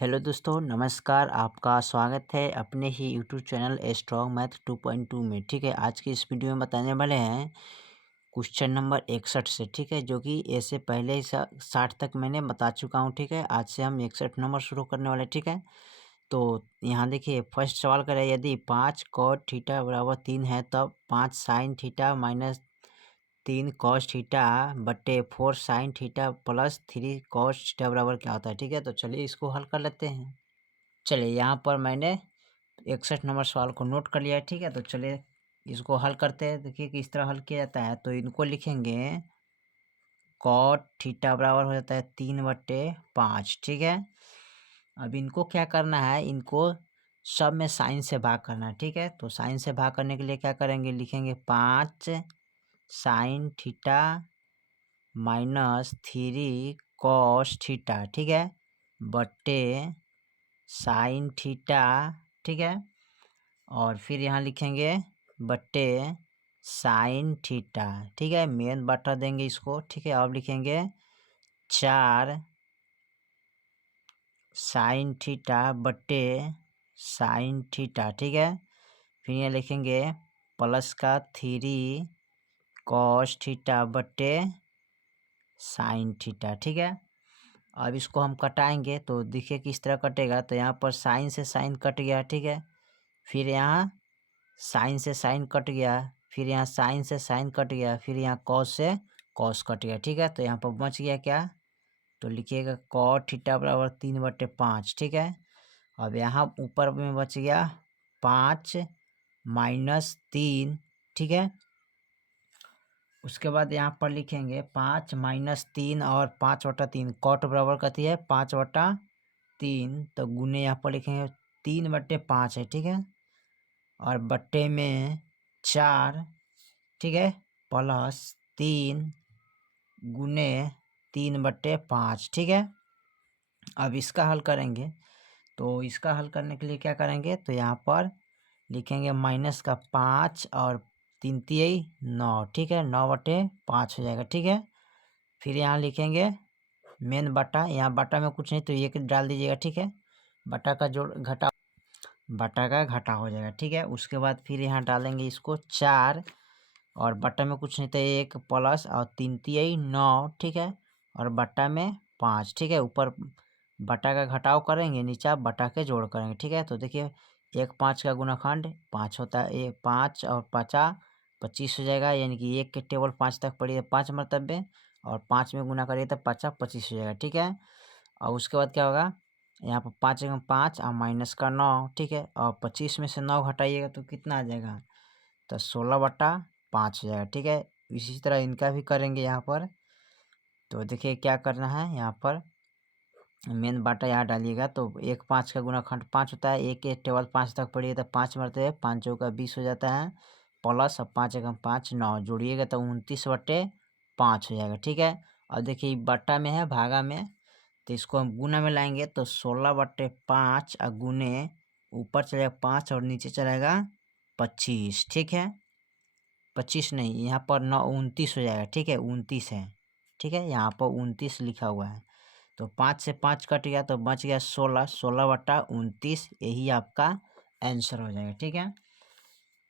Hello दोस्तों, नमस्कार। आपका स्वागत है अपने ही यूट्यूब चैनल स्ट्रॉन्ग मैथ 2.2 में। ठीक है, आज की इस वीडियो में बताने वाले हैं क्वेश्चन नंबर 61 से। ठीक है, जो कि ऐसे पहले ही 60 तक मैंने बता चुका हूँ। ठीक है, आज से हम 61 नंबर शुरू करने वाले। ठीक है, तो यहाँ देखिए फर्स्ट सवाल करें, यदि 5 कॉट थीटा बराबर 3 है तब 5 sine theta minus 3 cos theta बटे 4 sine theta plus 3 cos theta बराबर क्या होता है। ठीक है, तो चलिए इसको हल कर लेते हैं। चलिए यहाँ पर मैंने 61 नंबर सवाल को नोट कर लिया है। ठीक है, तो चलिए इसको हल करते हैं। देखिए किस तरह हल किया जाता है। तो इनको लिखेंगे कॉट थीटा बराबर हो जाता है 3/5। ठीक है, अब इनको क्या करना है, इनको सब में साइन से भाग करना है। ठीक है, तो साइन से भाग करने के लिए क्या करेंगे, लिखेंगे 5 sine theta minus 3 cos theta. ठीक है, बटे साइन थीटा। ठीक है, और फिर यहाँ लिखेंगे बटे साइन थीटा। ठीक है, मेन बटा देंगे इसको। ठीक है, अब लिखेंगे 4 साइन थीटा बटे साइन थीटा। ठीक है, फिर यहाँ लिखेंगे प्लस का 3 कॉस थीटा बटे साइन थीटा। ठीक है, अब इसको हम कटाएंगे तो देखिए किस तरह कटेगा। तो यहाँ पर साइन से साइन कट गया। ठीक है, फिर यहाँ साइन से साइन कट गया, फिर यहाँ साइन से साइन कट गया, फिर यहाँ कॉस से कॉस कट गया। ठीक है, तो यहाँ पर बच गया क्या, तो लिखिएगा कॉट थीटा बराबर 3/5। ठीक है, अब यहाँ ऊपर में बच गया 5 माइनस 3। ठीक है, उसके बाद यहाँ पर लिखेंगे 5 माइनस 3 और 5/3। कॉट बराबर कथी है 5/3, तो गुने यहाँ पर लिखेंगे 3/5 है। ठीक है, और बट्टे में 4। ठीक है, प्लस 3 गुने 3/5। ठीक है, अब इसका हल करेंगे। तो इसका हल करने के लिए क्या करेंगे, तो यहाँ पर लिखेंगे माइनस का 5 और 3 तिहाई 9। ठीक है, 9/5 हो जाएगा। ठीक है, फिर यहाँ लिखेंगे मेन बटा, यहाँ बटा में कुछ नहीं तो एक डाल दीजिएगा। ठीक है, बटा का जोड़ घटा, बटा का घटा हो जाएगा। ठीक है, उसके बाद फिर यहाँ डालेंगे इसको 4 और बटा में कुछ नहीं तो 1 प्लस और 3 तिहाई 9। ठीक है, और बटा में 5। ठीक है, ऊपर बटा का घटाव करेंगे, नीचे बटा के जोड़ करेंगे। ठीक है, तो देखिए 1 5 का गुणाखंड 5 होता है, 1 5 और 5 25 हो जाएगा। यानी कि 1 के टेबल 5 तक पड़ी है 5 मरतबे, और 5 में गुना करिए तो 5 25 हो जाएगा। ठीक है, और उसके बाद क्या होगा, यहाँ पर 5 1 5 और माइनस का 9। ठीक है, और 25 में से 9 घटाइएगा तो कितना आ जाएगा, तो 16/5 हो जाएगा। ठीक है, इसी तरह इनका भी करेंगे यहाँ पर। तो देखिए क्या करना है, यहाँ पर मेन बाटा यहाँ डालिएगा। तो 1 5 का गुणाखंड 5 होता है, 1 के टेबल 5 तक पड़िए तो 5 मरते 5 चौका 20 हो जाता है, प्लस अब 5 एकम 5 9 जोड़िएगा तो 29/5 हो जाएगा। ठीक है, अब देखिए बट्टा में है भागा में, तो इसको हम गुना में लाएंगे तो 16/5 और गुने ऊपर चलेगा 5 और नीचे चलेगा 25। ठीक है, 25 नहीं, यहाँ पर 9 29 हो जाएगा। ठीक है, 29 है। ठीक है, यहाँ पर 29 लिखा हुआ है। तो 5 से 5 कट गया तो बच गया 16, 16/29, यही आपका आंसर हो जाएगा। ठीक है,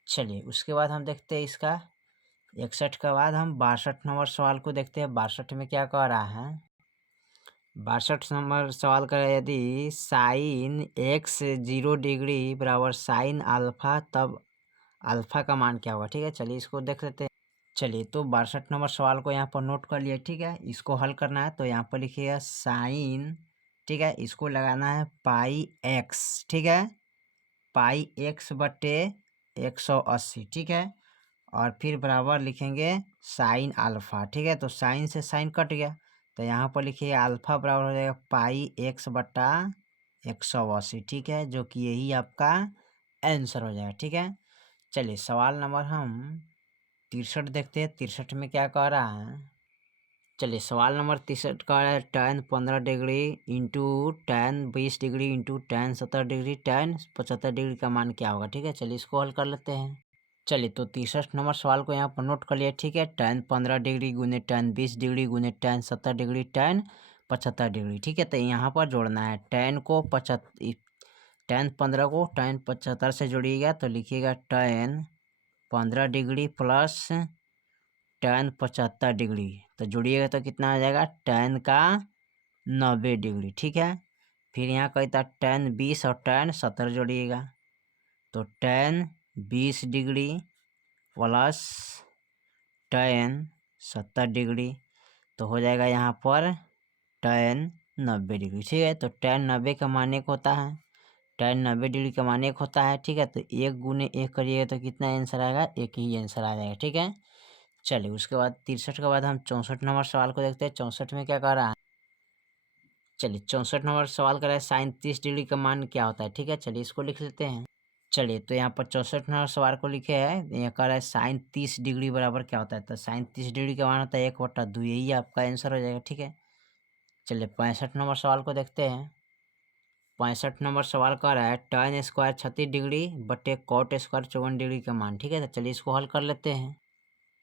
चलिए उसके बाद हम देखते हैं इसका 61 के बाद हम 62 नंबर सवाल को देखते हैं। 62 में क्या कह रहा है, 62 नंबर सवाल कर, यदि साइन x 0 डिग्री बराबर साइन अल्फा तब अल्फा का मान क्या होगा। ठीक है, चलिए इसको देख लेते हैं। चलिए तो 62 नंबर सवाल को यहाँ पर नोट कर लिया। ठीक है, इसको हल करना है तो यहाँ पर लिखिएगा साइन। ठीक है, इसको लगाना है पाई एक्स। ठीक है, पाई एक्स बटे 180। ठीक है, और फिर बराबर लिखेंगे साइन अल्फा। ठीक है, तो साइन से साइन कट गया तो यहाँ पर लिखिएगा अल्फा बराबर हो जाएगा पाई एक्स बटा 180। ठीक है, जो कि यही आपका आंसर हो जाएगा। ठीक है, चलिए सवाल नंबर हम 63 देखते हैं। 63 में क्या कह रहा है, चलिए सवाल नंबर 63 कह रहा है tan 15 degree into tan 20 degree into tan 70 degree tan 75 degree का मान क्या होगा। ठीक है, चलिए इसको हल कर लेते हैं। चलिए तो 63 नंबर सवाल को यहाँ पर नोट कर लिया। ठीक है, tan 15 डिग्री गुने tan 20 डिग्री गुने tan 70 डिग्री tan 75 डिग्री। ठीक है, तो यहाँ पर जोड़ना है tan को 75 से जोड़िएगा तो लिखिएगा tan 15 degree plus tan 75 degree, तो जोड़िएगा तो कितना आ जाएगा tan का 90 डिग्री। ठीक है, फिर यहाँ कहता tan 20 और tan 70 जोड़िएगा तो tan 20 degree plus tan 70 degree, तो हो जाएगा यहाँ पर tan 90 डिग्री। ठीक है, तो tan 90 का मान 1 होता है, tan 90 डिग्री का मान 1 होता है। ठीक है, तो 1 गुने 1 करिएगा तो कितना आंसर आएगा, 1 ही आंसर आ जाएगा। ठीक है, चलिए उसके बाद 63 के बाद हम 64 नंबर सवाल को देखते हैं। 64 में क्या कह रहा है, चलिए 64 नंबर सवाल कर रहा है साइन 30 डिग्री का मान क्या होता है। ठीक है, चलिए इसको लिख लेते हैं। चलिए तो यहाँ पर 64 नंबर सवाल को लिखे है, यहाँ कह रहा है साइन 30 डिग्री बराबर क्या होता है, तो साइन 30 डिग्री का मान होता है 1/2, यही आपका आंसर हो जाएगा। ठीक है, चलिए 65 नंबर सवाल को देखते हैं। 65 नंबर सवाल कर रहा है tan स्क्वायर 36 डिग्री बटे cot स्क्वायर 54 डिग्री का मान। ठीक है, तो चलिए इसको हल कर लेते हैं।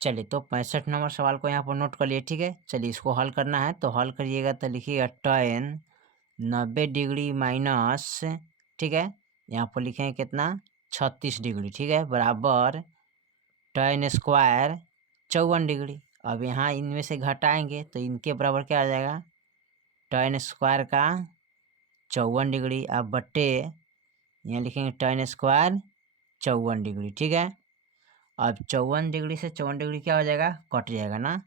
चलिए तो 65 नंबर सवाल को यहाँ पर नोट कर लिए। ठीक है, चलिए इसको हल करना है तो हल करिएगा तो लिखिएगा tan 90 डिग्री माइनस, ठीक है, यहाँ पर लिखेंगे कितना 36 डिग्री। ठीक है, बराबर tan स्क्वायर 54 डिग्री। अब यहाँ इनमें से घटाएंगे तो इनके बराबर क्या आ जाएगा, tan स्क्वायर का 54 डिग्री। अब बट्टे यहाँ लिखेंगे tan स्क्वायर 54 डिग्री। ठीक है, अब 54 डिग्री से 54 डिग्री क्या हो जाएगा, कट जाएगा ना,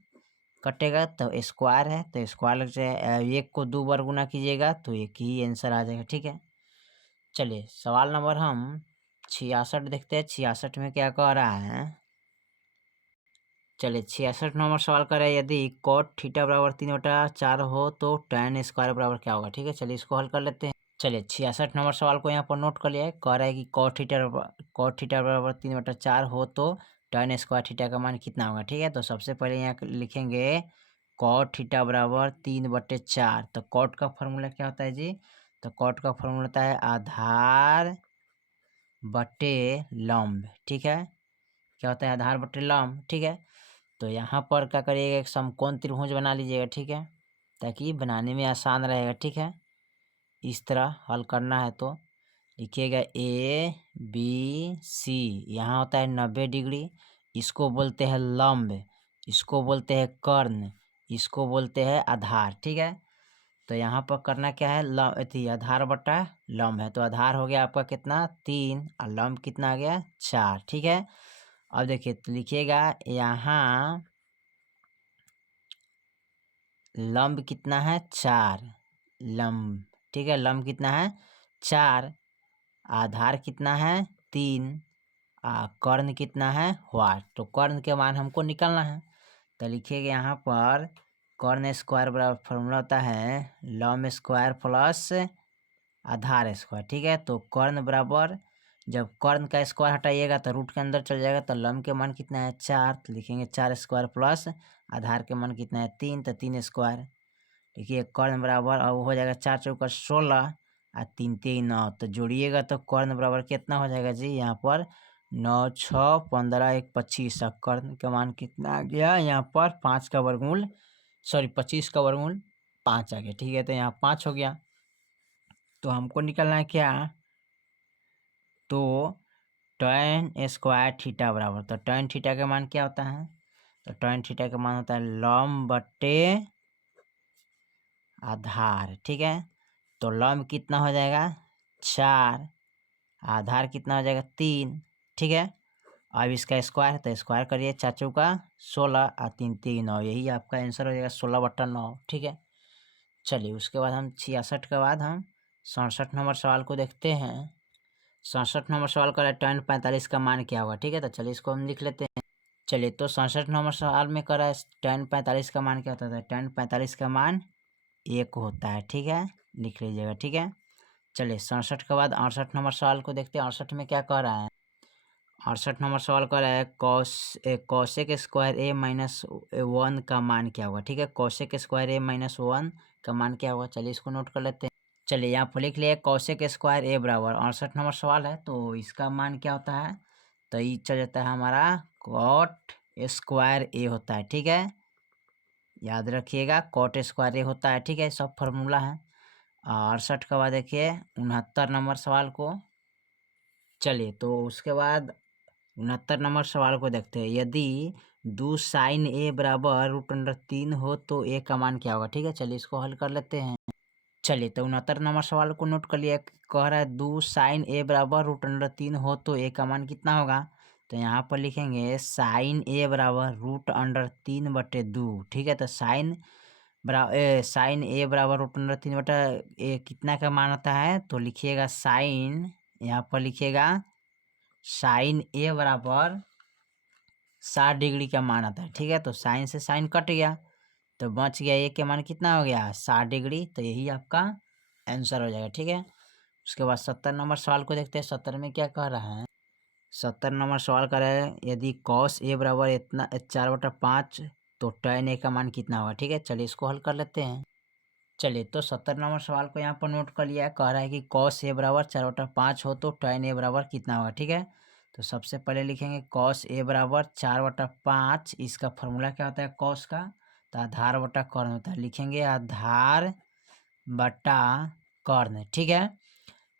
कटेगा तो स्क्वायर है तो स्क्वायर लग जाएगा, 1 को 2 बार गुना कीजिएगा तो 1 ही आंसर आ जाएगा। ठीक है, चलिए सवाल नंबर हम 66 देखते हैं। 66 में क्या कह रहा है, चलिए 66 नंबर सवाल कर रहा है यदि cot थीटा बराबर 3/4 हो तो tan स्क्वायर बराबर क्या होगा। ठीक है, चलिए इसको हल कर लेते हैं। चलिए 66 नंबर सवाल को यहाँ पर नोट कर लिया है। कह रहा है कि cot थीटा बराबर 3/4 हो तो tan स्क्वायर थीटा का मान कितना होगा। ठीक है, तो सबसे पहले यहाँ लिखेंगे cot थीटा बराबर 3/4, तो cot का फॉर्मूला क्या होता है जी, तो cot का फॉर्मूला होता है आधार बटे लंब। ठीक है, क्या होता है आधार बटे लंब। ठीक है, तो यहाँ पर क्या करिएगा, एक समकोण त्रिभुज बना लीजिएगा। ठीक है, ताकि बनाने में आसान रहेगा। ठीक है, इस तरह हल करना है तो लिखिएगा ABC, यहाँ होता है 90 डिग्री, इसको बोलते हैं लंब, इसको बोलते हैं कर्ण, इसको बोलते हैं आधार। ठीक है, तो यहाँ पर करना क्या है, आधार बटा लंब है, तो आधार हो गया आपका कितना 3 और लंब कितना आ गया 4। ठीक है, अब देखिए तो लिखिएगा यहाँ लंब कितना है 4, लंब। ठीक है, लंब कितना है 4, आधार कितना है 3, कर्ण कितना है 8, तो कर्ण के मान हमको निकालना है। तो लिखिएगा यहाँ पर कर्ण स्क्वायर बराबर फॉर्मूला होता है लंब स्क्वायर प्लस आधार स्क्वायर। ठीक है, तो कर्ण बराबर, जब कर्ण का स्क्वायर हटाइएगा तो रूट के अंदर चल जाएगा, तो लंब के मान कितना है 4, तो लिखेंगे 4 स्क्वायर प्लस आधार के मान कितना है 3, तो 3 स्क्वायर। देखिए कर्ण बराबर अब हो जाएगा 4 चौका 16 और 3 3 9, तो जोड़िएगा तो कर्ण बराबर कितना हो जाएगा जी, यहाँ पर 9 6 15 1 25, कर्ण का मान कितना आ गया यहाँ पर 5 का वर्गमूल, सॉरी 25 का वर्गमूल 5 आ गया। ठीक है, तो यहाँ 5 हो गया, तो हमको निकलना है क्या, तो tan स्क्वायर थीटा बराबर, तो tan थीटा का मान क्या होता है, तो tan थीटा का मान होता है लंब बटे आधार। ठीक है, तो लंब कितना हो जाएगा 4, आधार कितना हो जाएगा 3। ठीक है, अब इसका स्क्वायर, तो स्क्वायर करिए 4 चौका 16 और 3 3 9, यही आपका आंसर हो जाएगा 16/9। ठीक है, चलिए उसके बाद हम 66 के बाद हम 67 नंबर सवाल को देखते हैं। 67 नंबर सवाल का tan 45 का मान क्या होगा। ठीक है, तो चलिए इसको हम लिख लेते हैं। चलिए तो 67 नंबर सवाल में करा है tan 45 का मान क्या होता है, tan 45 का मान 1 होता है। ठीक है, लिख लीजिएगा। ठीक है, चलिए 67 के बाद 68 नंबर सवाल को देखते हैं। 68 में क्या कह रहा है, 68 नंबर सवाल कर रहा है कौशिक स्क्वायर a माइनस 1 का मान क्या होगा। ठीक है, कौशिक स्क्वायर a माइनस 1 का मान क्या होगा, चलिए इसको नोट कर लेते हैं। चलिए यहाँ पर लिख लिया कौशिक स्क्वायर a बराबर, 68 नंबर सवाल है तो इसका मान क्या होता है, तो ये चल जाता है हमारा cot स्क्वायर a होता है। ठीक है, याद रखिएगा कॉट स्क्वायर ये होता है, ठीक है, सब फार्मूला है। 68 के बाद देखिए 69 नंबर सवाल को। चलिए तो उसके बाद 69 नंबर सवाल को देखते हैं। यदि 2 साइन ए बराबर √3 हो तो ए का मान क्या होगा, ठीक है। चलिए इसको हल कर लेते हैं। चलिए तो 69 नंबर सवाल को नोट कर लिया। कह रहा है 2 साइन ए बराबर √3 हो तो ए का मान कितना होगा। तो यहाँ पर लिखेंगे साइन ए बराबर √3/2, ठीक है। तो साइन ए बराबर √3/ए कितना का मान होता है। तो लिखिएगा साइन, यहाँ पर लिखिएगा साइन ए बराबर 60 डिग्री का मान आता है, ठीक है। तो साइन से साइन कट गया तो बच गया ए के मान कितना हो गया 60 डिग्री। तो यही आपका आंसर हो जाएगा, ठीक है। उसके बाद 70 नंबर सवाल को देखते हैं। 70 में क्या कह रहा है। 70 नंबर सवाल कर रहा है यदि कॉस ए बराबर इतना 4/5 तो tan ए का मान कितना होगा, ठीक है। चलिए इसको हल कर लेते हैं। चलिए तो 70 नंबर सवाल को यहाँ पर नोट कर लिया है। कह रहा है कि कॉस ए बराबर 4/5 हो तो tan ए बराबर कितना होगा, ठीक है। तो सबसे पहले लिखेंगे कॉस ए बराबर 4/5। इसका फॉर्मूला क्या होता है कॉस का, तो आधार बटा कर्ण होता है। लिखेंगे आधार बटा कर्ण, ठीक है।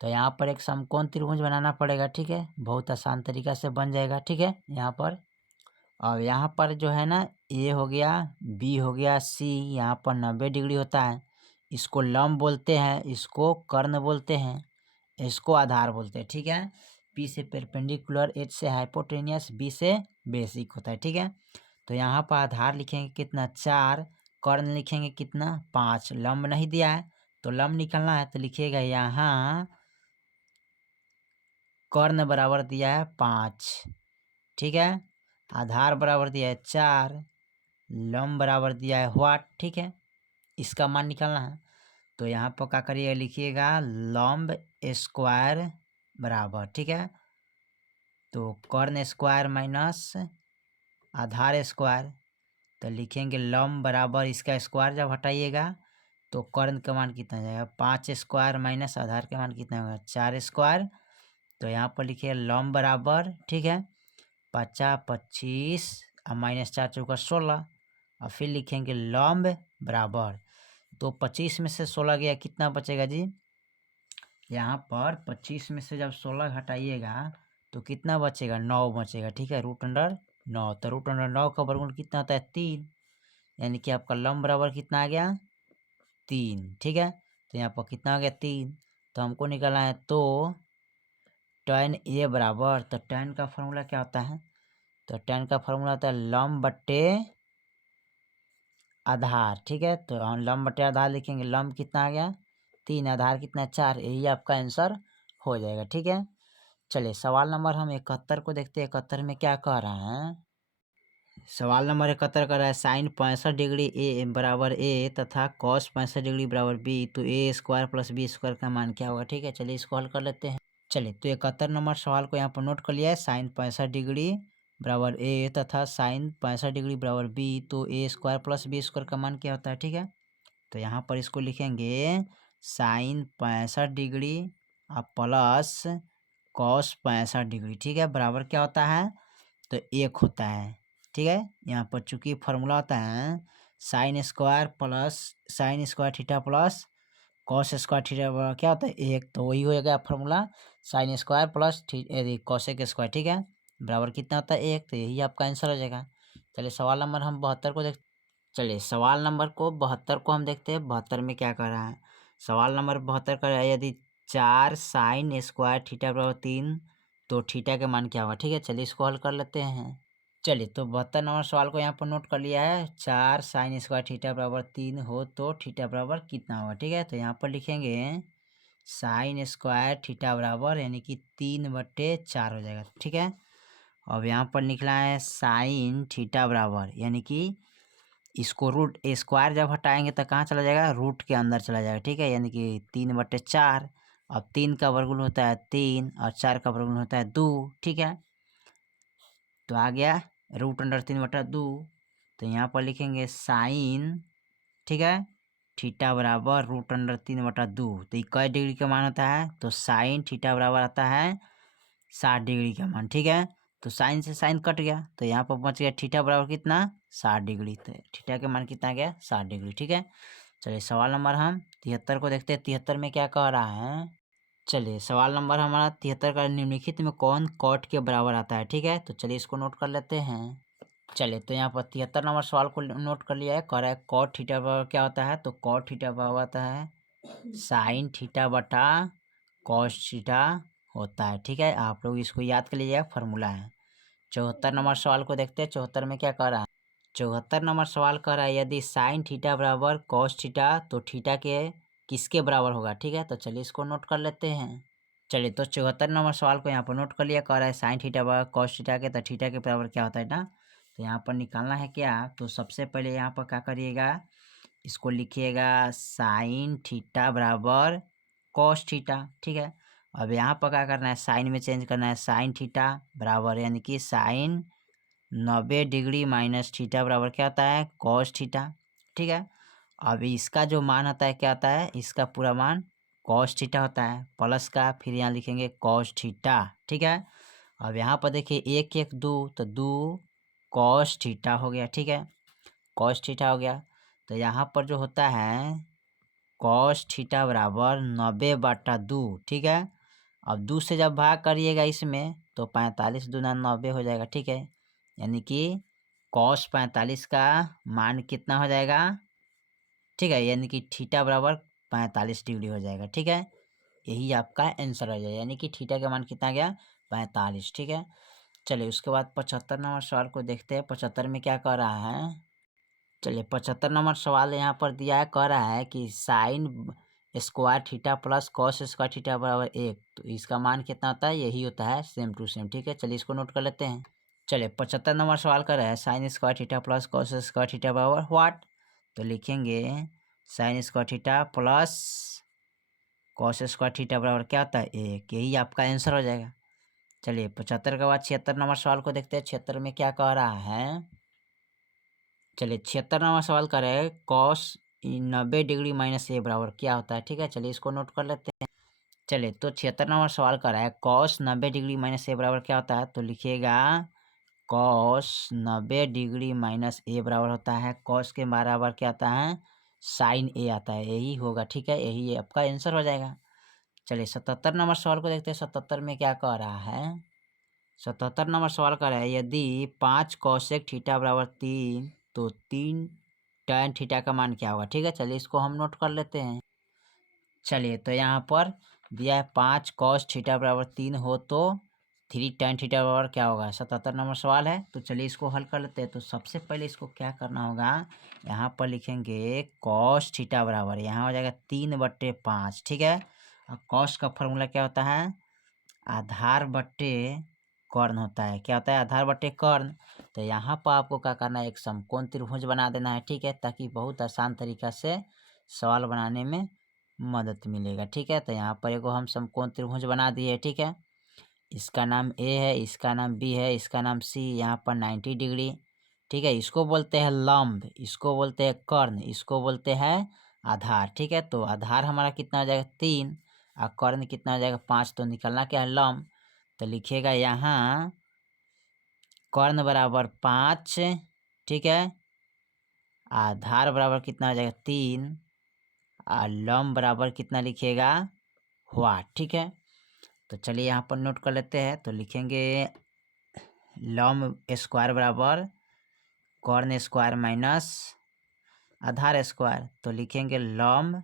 तो यहाँ पर एक समकोण त्रिभुज बनाना पड़ेगा, ठीक है। बहुत आसान तरीका से बन जाएगा, ठीक है। यहाँ पर और यहाँ पर जो है ना ए हो गया, बी हो गया, सी, यहाँ पर 90 डिग्री होता है। इसको लंब बोलते हैं, इसको कर्ण बोलते हैं, इसको आधार बोलते हैं, ठीक है। पी से परपेंडिकुलर, एच से हाइपोटेनियस, बी से बेसिक होता है, ठीक है। तो यहाँ पर आधार लिखेंगे कितना 4, कर्ण लिखेंगे कितना 5। लंब नहीं दिया है तो लंब निकलना है तो लिखिएगा यहाँ कर्ण बराबर दिया है 5, ठीक है। आधार बराबर दिया है 4, लंब बराबर दिया है वाट, ठीक है। इसका मान निकालना है तो यहाँ पर क्या करिएगा लिखिएगा लंब स्क्वायर बराबर, ठीक है। तो कर्ण स्क्वायर माइनस आधार स्क्वायर, तो लिखेंगे लंब बराबर इसका स्क्वायर जब हटाइएगा तो कर्ण का मान कितना जाएगा 5 स्क्वायर माइनस आधार का मान कितना होगा 4 स्क्वायर। तो यहाँ पर लिखिए लंब बराबर, ठीक है, 50 25 और -4 × 16 और फिर लिखेंगे लंब बराबर। तो 25 में से 16 गया कितना बचेगा जी। यहाँ पर 25 में से जब 16 घटाइएगा तो कितना बचेगा 9 बचेगा, ठीक है। √9, तो √9 का वर्गमूल कितना होता है 3, यानी कि आपका लंब बराबर कितना आ गया 3, ठीक है। तो यहाँ पर कितना हो गया 3, तो हमको निकालना है तो tan ए बराबर, तो tan का फॉर्मूला क्या होता है, तो tan का फॉर्मूला होता है लंब बट्टे आधार, ठीक है। तो हम लंब बट्टे आधार लिखेंगे, लंब कितना आ गया 3, आधार कितना 4, यही आपका आंसर हो जाएगा, ठीक है। चलिए सवाल नंबर हम 71 को देखते हैं। 71 में क्या कह रहा है। सवाल नंबर 71 कर रहा है साइन 65 डिग्री ए बराबर ए तथा कॉस 65 डिग्री बराबर बी, तो ए स्क्वायर प्लस बी स्क्वायर का मान क्या होगा, ठीक है। चलिए इसको हल कर लेते हैं। चलिए तो 71 नंबर सवाल को यहाँ पर नोट कर लिया है। साइन 65 डिग्री बराबर ए तथा साइन 65 डिग्री बराबर बी, तो ए स्क्वायर प्लस बी स्क्वायर का मान क्या होता है, ठीक है। तो यहाँ पर इसको लिखेंगे साइन 65 डिग्री और प्लस कॉस 65 डिग्री, ठीक है, बराबर क्या होता है तो 1 होता है, ठीक है। यहाँ पर चूंकि फॉर्मूला होता है sine square theta plus cos square theta बराबर क्या होता है 1, तो वही हो गया formula sine square plus cosec square, ठीक है, बराबर कितना होता है 1, तो यही आपका आंसर हो जाएगा। चलिए सवाल नंबर हम 72 को देख चलिए सवाल नंबर 72 को हम देखते हैं। 72 में क्या कर रहा है। सवाल नंबर 72 कर रहा है यदि 4 साइन स्क्वायर थीटा बराबर 3 तो थीटा का मान क्या होगा, ठीक है। चलिए इसको हल कर लेते हैं। चलिए तो 72 नंबर सवाल को यहाँ पर नोट कर लिया है। 4 साइन स्क्वायर थीटा बराबर 3 हो तो थीटा बराबर कितना होगा, ठीक है। तो यहाँ पर लिखेंगे साइन स्क्वायर थीटा बराबर यानी कि 3/4 हो जाएगा, ठीक है। अब यहाँ पर निकला है साइन थीटा बराबर यानी कि इसको रूट स्क्वायर जब हटाएंगे तो कहाँ चला जाएगा रूट के अंदर चला जाएगा, ठीक है, यानी कि 3/4। अब 3 का वर्गमूल होता है 3 और 4 का वर्गमूल होता है 2, ठीक है। तो आ गया √3/2। तो यहाँ पर लिखेंगे साइन, ठीक है, थीटा बराबर √3/2। तो ये कै डिग्री का मान होता है तो साइन थीटा बराबर आता है 60 डिग्री का मान, ठीक है। तो साइन से साइन कट गया, तो यहाँ पर बच गया थीटा बराबर कितना 60 डिग्री। तो थीटा के मान कितना गया 60 डिग्री। ठीक है, चलिए सवाल नंबर हम 73 को देखते हैं। 73 में क्या कह रहा है, चलिए सवाल नंबर हमारा 73 का, निम्नलिखित में कौन कॉट के बराबर आता है। ठीक है, तो चलिए इसको नोट कर लेते हैं। चलिए तो यहाँ पर 73 नंबर सवाल को नोट कर लिया है। कह रहा है कॉट थीटा बराबर क्या होता है, तो कॉट थीटा बराबर होता है साइन थीटा बटा कॉस थीटा होता है। ठीक है, आप लोग इसको याद कर लीजिएगा, फार्मूला है। 74 नंबर सवाल को देखते हैं। 74 में क्या कह रहा है, 74 नंबर सवाल कह रहा है यदि साइन थीटा बराबर कॉस थीटा तो थीटा के किसके बराबर होगा। ठीक है, तो चलिए इसको नोट कर लेते हैं। चलिए तो 74 नंबर सवाल को यहाँ पर नोट कर लिया। कह रहा है साइन थीटा बराबर कॉस थीटा के, तो थीटा के बराबर क्या होता है ना, तो यहाँ पर निकालना है क्या, तो सबसे पहले यहाँ पर क्या करिएगा, इसको लिखिएगा साइन थीटा बराबर कॉस थीटा। ठीक है, अब यहाँ पर क्या करना है, साइन में चेंज करना है, साइन थीटा बराबर यानी कि साइन 90 डिग्री माइनस थीटा बराबर क्या होता है कॉस थीटा। ठीक है, अब इसका जो मान होता है क्या होता है, इसका पूरा मान कॉस थीटा होता है, प्लस का फिर यहाँ लिखेंगे कॉस थीटा। ठीक है, अब यहाँ पर देखिए 1 1 2, तो 2 कॉस थीटा हो गया। ठीक है, कॉस थीटा हो गया। तो यहाँ पर जो होता है कॉस थीटा बराबर 90/2। ठीक है, अब 2 से जब भाग करिएगा इसमें तो 45 दूना 90 हो जाएगा। ठीक है, यानी कि कॉस 45 का मान कितना हो जाएगा। ठीक है, यानी कि थीटा बराबर 45 डिग्री हो जाएगा। ठीक है, यही आपका आंसर हो जाएगा, यानी कि थीटा का मान कितना गया 45। ठीक है, चलिए उसके बाद 75 नंबर सवाल को देखते हैं। 75 में क्या कह रहा है, चलिए 75 नंबर सवाल यहाँ पर दिया है। कह रहा है कि sine square theta plus cos square theta बराबर 1, तो इसका मान कितना होता है, यही होता है सेम टू सेम। ठीक है, चलिए इसको नोट कर लेते हैं। चलिए 75 नंबर सवाल कर रहा है sine square theta plus cos square theta बराबर व्हाट, तो लिखेंगे sine square theta plus cos square theta बराबर क्या होता है 1, यही आपका आंसर हो जाएगा। चलिए 75 के बाद 76 नंबर सवाल को देखते हैं। 76 में क्या कह रहा है, चलिए 76 नंबर सवाल कर रहे हैं कॉस 90 डिग्री माइनस ए बराबर क्या होता है। ठीक है, चलिए इसको नोट कर लेते हैं। चलिए तो 76 नंबर सवाल कर रहा है कॉस 90 डिग्री माइनस ए बराबर क्या होता है, तो लिखिएगा कॉस 90 डिग्री माइनस ए बराबर होता है कॉस के बराबर क्या आता है साइन ए आता है, यही होगा। ठीक है, यही आपका आंसर हो जाएगा। चलिए 77 नंबर सवाल को देखते हैं। 77 में क्या कह रहा है, 77 नंबर सवाल कर रहा है यदि 5 कॉसेक थीटा बराबर 3 तो 3 tan थीटा का मान क्या होगा। ठीक है, चलिए इसको हम नोट कर लेते हैं। चलिए तो यहाँ पर दिया है 5 कॉस थीटा बराबर 3 हो तो 3 tan थीटा बराबर क्या होगा। 77 नंबर सवाल है, तो चलिए इसको हल कर लेते हैं। तो सबसे पहले इसको क्या करना होगा, यहाँ पर लिखेंगे कॉस थीटा बराबर यहाँ हो जाएगा 3/5। ठीक है, और कॉस का फॉर्मूला क्या होता है आधार बट्टे कर्ण होता है। क्या होता है आधार बट्टे कर्ण। तो यहाँ पर आपको क्या करना है, एक समकोण त्रिभुज बना देना है। ठीक है, ताकि बहुत आसान तरीका से सवाल बनाने में मदद मिलेगा। ठीक है, तो यहाँ पर एगो हम समकोण त्रिभुज बना दिए। ठीक है, इसका नाम ए है, इसका नाम बी है, इसका नाम सी, यहाँ पर 90 डिग्री। ठीक है, इसको बोलते हैं लंब, इसको बोलते हैं कर्ण, इसको बोलते हैं आधार। ठीक है, तो आधार हमारा कितना हो जाएगा 3 और कर्ण कितना हो जाएगा 5, तो निकलना क्या है लंब। तो लिखिएगा यहाँ कर्ण बराबर 5। ठीक है, आधार बराबर कितना हो जाएगा 3 और लंब बराबर कितना लिखिएगा वाट। ठीक है, तो चलिए यहाँ पर नोट कर लेते हैं। तो लिखेंगे लंब स्क्वायर बराबर कर्ण स्क्वायर माइनस आधार स्क्वायर, तो लिखेंगे लंब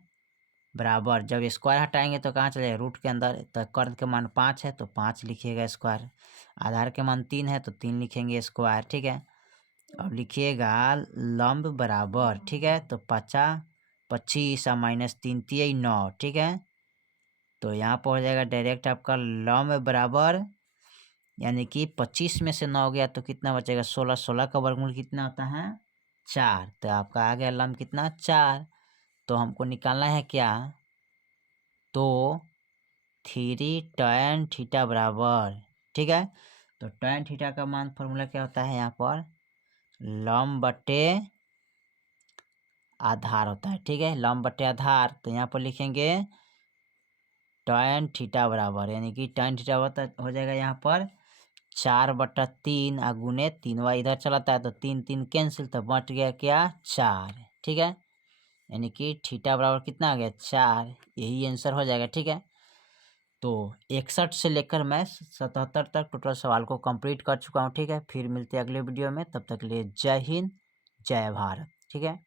बराबर जब स्क्वायर हटाएंगे तो कहाँ चले रूट के अंदर, तो कर्ण के मान 5 है तो 5 लिखिएगा स्क्वायर, आधार के मान 3 है तो 3 लिखेंगे स्क्वायर। ठीक है, अब लिखिएगा लंब बराबर, ठीक है, तो 25 और माइनस 3 3 9। ठीक है, तो यहाँ पर हो जाएगा डायरेक्ट आपका लंब बराबर यानी कि 25 में से 9 गया तो कितना बचेगा 16, 16 का वर्गमूल कितना होता है 4, तो आपका आ गया लंब कितना 4। तो हमको निकालना है क्या, तो 3 tan थीटा बराबर। ठीक है, तो tan थीटा का मान फॉर्मूला क्या होता है यहाँ पर लंब बटे आधार होता है। ठीक है, लंब बटे आधार, तो यहाँ पर लिखेंगे tan थीटा बराबर यानी कि tan थीटा हो जाएगा यहाँ पर 4/3 गुने 3 इधर चलाता है तो 3 3 कैंसिल, तो बच गया क्या 4। ठीक है, यानी कि थीटा बराबर कितना आ गया 4। यही आंसर हो जाएगा। ठीक है, तो 61 से लेकर मैं 77 तक टोटल सवाल को कंप्लीट कर चुका हूँ। ठीक है, फिर मिलते हैं अगले वीडियो में, तब तक के लिए जय हिंद जय भारत। ठीक है।